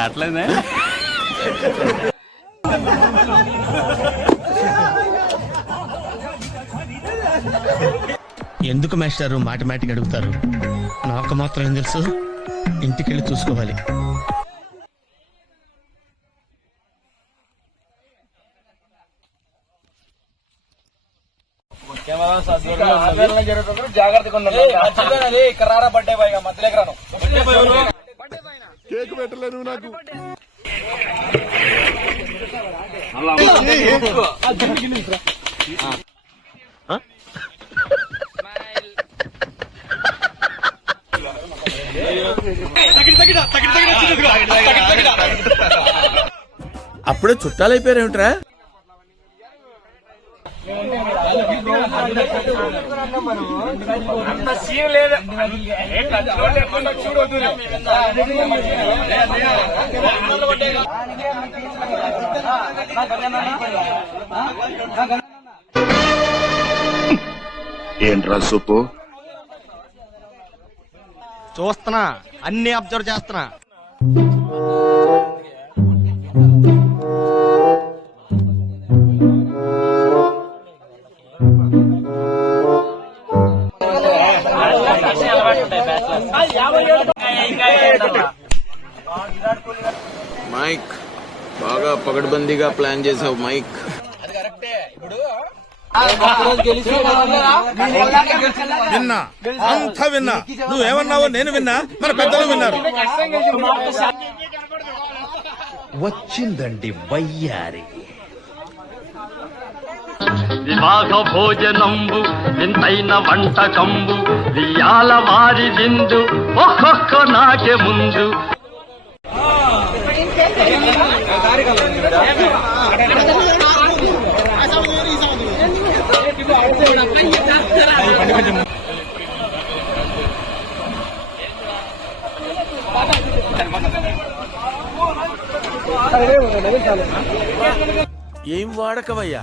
రావట్లేదే? ఎందుకు మాస్టారు మాటిమాటికి అడుగుతారు? నాకు మాత్రం ఏం తెలుసు? ఇంటికెళ్ళి చూసుకోవాలి. జాగ్రత్తగా ఉండండి. కర్రారా బట్టే బాయ్ మధ్యలోకి రాను. కేక్ పెట్టలేదు నాకు. అప్పుడే చుట్టాలైపోయారేమిట్రా? అంత సీన్ లేదు. చూడొద్దు. ఏంట్రా సుప్పు చూస్తున్నా అన్ని అబ్జర్వ్ చేస్తున్నా. మైక్ బాగా పగడ్బందీగా ప్లాన్ చేసావు మైక్. విన్నా అంతా విన్నా. నువ్వేమన్నావో నేను విన్నా మన పెద్దలు విన్నారు. వచ్చిందండి వయ్యారి. వివాహ భోజనంబు వింతైన వంటకంబు వియాల వారి విందు ఒక్కొక్క నాకే ముందు. ఏం వాడకవయ్యా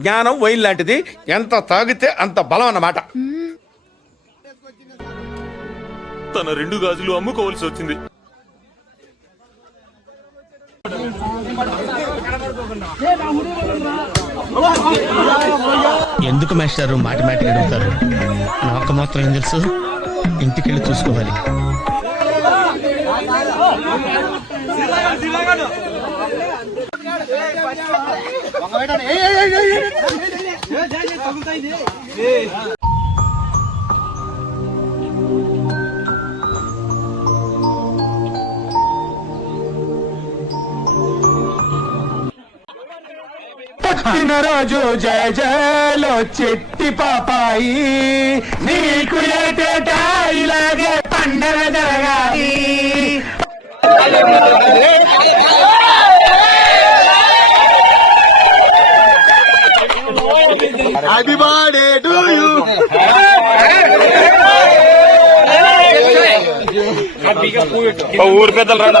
జ్ఞానం వైన్ లాంటిది. ఎంత తాగితే అంత బలం అన్నమాట. తన రెండు గాజులు అమ్ముకోవాల్సి వచ్చింది. ఎందుకు మాస్టారు మాటిమాటికి అడుగుతారు? నాకు మాత్రం ఏం తెలుసు? ఇంటికెళ్ళి చూసుకోవాలి. పుట్టినరోజు జయ జయలో చెట్టి పాపాయి నీకు ఏటేటా ఇలాగే పండగ జరగాలి హ్యాపీ బర్త్డే టు యూ ఊరు పెద్దలు రండి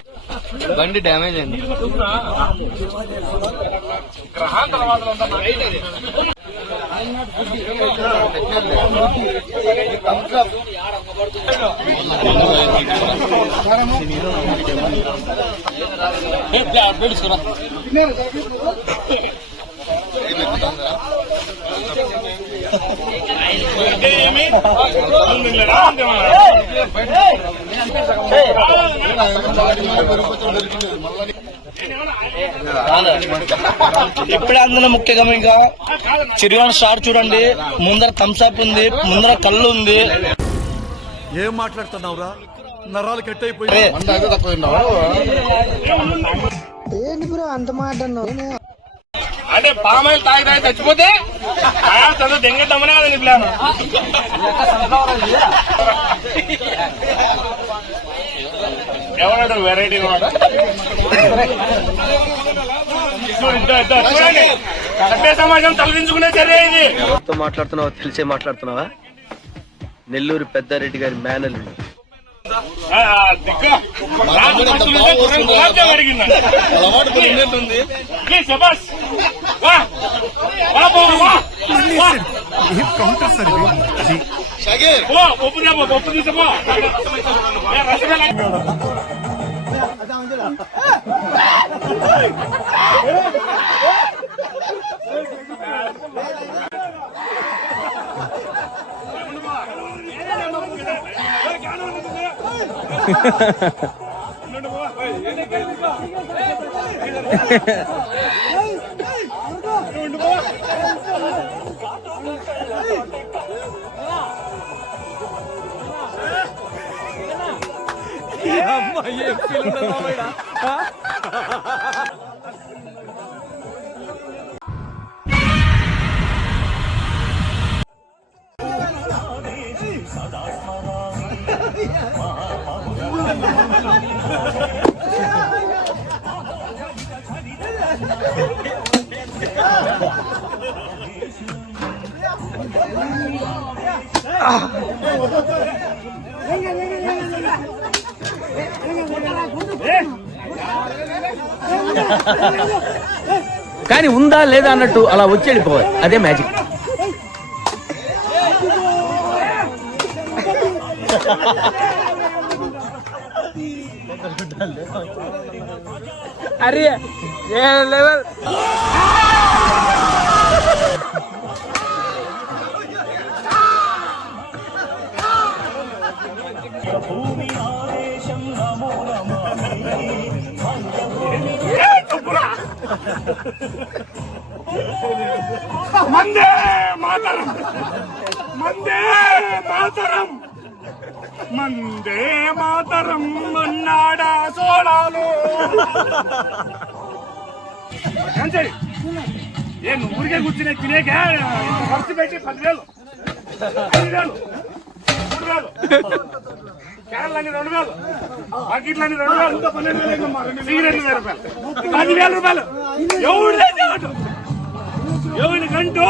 బండి డ్యామేజ్ అయింది. అప్డేట్ ఇప్పుడే అందులో ముఖ్య గమనిక చిరుగాని షాట్ చూడండి ముందర థమ్స్అప్ ఉంది ముందర కళ్ళు ఉంది. ఏం మాట్లాడుతున్నావురా? నరాలు కట్ అయిపోయి అరే, అంటే పామాయిల్ తాగి తాగి చచ్చిపోతే చదువు దెంగటమ్మనే కదా నీ ప్లాన్ ఎవరాడు వెరైటీ చూడండి. సభ్య సమాజం తలదించుకునే చర్య ఇది. మాట్లాడుతున్నావా తెలిసే మాట్లాడుతున్నావా? నెల్లూరు పెద్దారెడ్డి గారి మేనల్లుడు. ఆ, దిక్కు. రాజు మనుషులుంటే గుర్రం గులాబ్జామ్ అడిగిందంట. ప్లీజ్, శబాష్. వా. వా, పో, వా. వా. కౌంటర్ సార్ పో, పప్పు తీసుకో, పప్పు తీసుకో. ఏ, రసగుల్లా. కానీ ఉందా లేదా అన్నట్టు అలా వచ్చి వెళ్ళిపోవాలి అదే మ్యాజిక్. మందే మాతరం. మందే మాతరం. మందే మాతరం ఉన్నాడా సోడాలు. అంతే ఏ ఊరికే కూర్చునే తినేకే? ఖర్చు పెట్టి పదివేలు. ఐదు వేలు మూడు వేలు క్యాన్లన్నీ రెండు వేలు. బకెట్లన్నీ రెండు వేలు. సిగరెట్లు వేల రూపాయలు. పదివేల రూపాయలు. ఎవడు గంటు